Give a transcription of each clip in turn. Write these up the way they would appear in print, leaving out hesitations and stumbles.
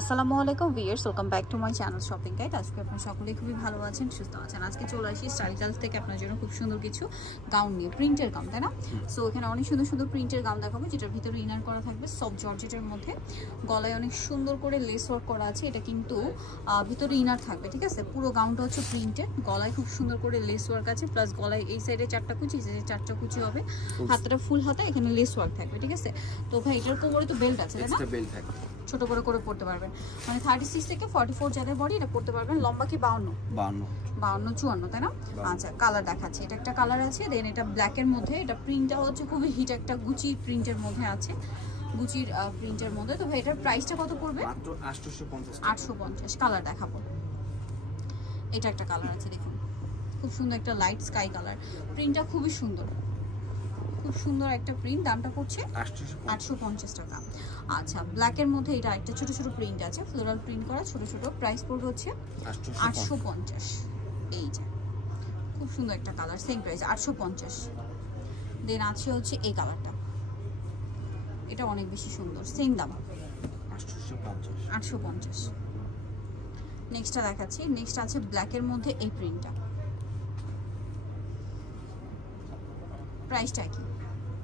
আসসালামু আলাইকুম viewers, welcome back to my channel shopping guide. আজকে আপনারা সকলেই খুবই ভালো আছেন, সুস্থ আছেন। আজকে চলে আসি স্টাইল গার্লস থেকে আপনার জন্য খুব সুন্দর কিছু গাউন নিয়ে, প্রিন্টের গাউন, তাই না? সো এখানে অনেক সুন্দর সুন্দর প্রিন্টের গাউন দেখাবো, যেটার ভিতরে ইনার করা থাকবে সফট জর্জেটের মধ্যে। গলায় অনেক সুন্দর করে লেস ওয়ার্ক করা আছে, এটা কিন্তু ভিতরে ইনার থাকবে, ঠিক আছে? পুরো গাউনটা হচ্ছে প্রিন্টেড, গলায় খুব সুন্দর করে লেস ওয়ার্ক আছে, প্লাস গলায় এই সাইডে 4টা কুচি, এই সাইডে 4টা কুচি হবে, হাতটা ফুল হাতা, এখানে লেস ওয়ার্ক থাকবে, ঠিক আছে? তো ভাই এটার কোমরে তো বেল্ট আছে, তাই না? বেল্ট থাকবে, ছোট করে করে পড়তে পারবেন, মানে 36 থেকে 44 যাদের বডি এটা পড়তে পারবেন। লম্বা কি 52 54, তাই না? আচ্ছা, কালার দেখাচ্ছি, এটা একটা কালার আছে, দেন এটা ব্ল্যাকের মধ্যে, এটা প্রিন্টটা হচ্ছে খুবই হিট একটা গুচি প্রিন্টের মধ্যে আছে, গুচির প্রিন্টের মধ্যে। তো ভাই এটার প্রাইসটা কত পড়বে? মাত্র 850 850। কালার দেখাবো, এটা একটা কালার আছে, দেখুন খুব সুন্দর একটা লাইট স্কাই কালার, প্রিন্টটা খুবই সুন্দর, খুব সুন্দর একটা প্রিন্ট। দামটা পড়ছে 850 টাকা। আচ্ছা, ব্ল্যাকের মধ্যে এটা একটা ছোট ছোট প্রিন্ট আছে, ফ্লোরাল প্রিন্ট করা ছোট ছোট, প্রাইস পড়বে হচ্ছে 850। এই যে খুব সুন্দর একটা কালার, সেম প্রাইস 850। দেন আছে হচ্ছে এই কালারটা, এটা অনেক বেশি সুন্দর, সেম দাম 850। নেক্সটটা দেখাচ্ছি, নেক্সট আছে ব্ল্যাকের মধ্যে এই প্রিন্টটা, প্রাইসটা কি?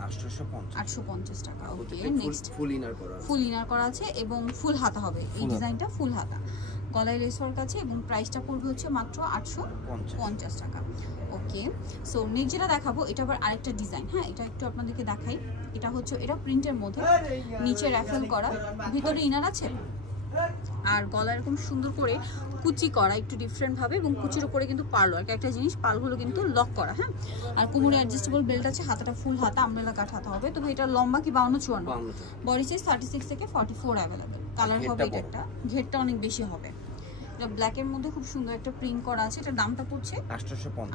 850 টাকা। ওকে, নেক্সট ফুল ইনার করা আছে এবং ফুল হাতা হবে, এই ডিজাইনটা ফুল হাতা, গলায় লেস ওয়ার্ক আছে এবং প্রাইসটা পড়বে হচ্ছে মাত্র 850 টাকা। ওকে, সো নেক্সট যেটা দেখাবো এটা আবার আরেকটা ডিজাইন। হ্যাঁ, এটা একটু আপনাদেরকে দেখাই, এটা হচ্ছে এটা প্রিন্টের মধ্যে, নিচে র্যাফেল করা, ভিতরে ইনার আছে, আর গলা এরকম সুন্দর করে কুচি করা একটু ডিফারেন্ট ভাবে, এবং কুচির উপরে কিন্তু পার্ল ওয়ার্ক, একটা জিনিস পার্লগুলো কিন্তু লক করা। হ্যাঁ, আর কোমরে অ্যাডজাস্টেবল বেল্ট আছে, হাতাটা ফুল হাতা, আমব্রেলা কাট হাতা হবে। তো ভাই এটা লম্বা কি 52 54? বডি সাইজ 36 থেকে 44 অ্যাভেলেবেল। কালার হবে এটা, একটা ঘেরটা অনেক বেশি হবে। এটা ব্ল্যাকের মধ্যে খুব সুন্দর একটা প্রিন্ট করা আছে, এটা দামটা পড়ছে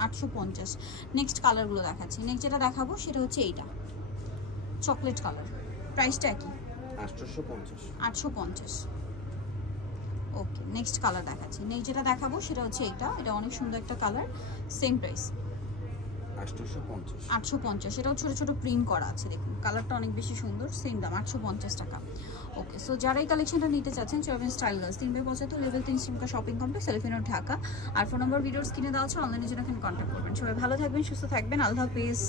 850। নেক্সট কালারগুলো দেখাচ্ছি, নেক্সট যেটা দেখাবো সেটা হচ্ছে এইটা চকলেট কালার, প্রাইসটা কি? 850। ওকে, নেক্সট কালার দেখাচ্ছি, নেক্সট যেটা দেখাবো সেটা হচ্ছে এটা, এটা অনেক সুন্দর একটা কালার, সেম প্রাইস 850। এটাও ছোট ছোট প্রিন্ট করা আছে, দেখুন কালারটা অনেক বেশি সুন্দর, সেম দাম 850 টাকা। ওকে, সো যারা এই কালেকশনটা নিতে চাচ্ছেন চলবেন স্টাইল গার্লস 3/75 লেভেল 3 শ্রীমকা shopping complex, Elephant Road, Dhaka. আর ফোন নম্বর ভিডিওর স্ক্রিনে দেওয়া আছে, অনলাইনে জন্য এখানে কন্ট্যাক্ট করবেন। সবাই ভালো থাকবেন, সুস্থ থাকবেন, আল্লাহ হাফেজ।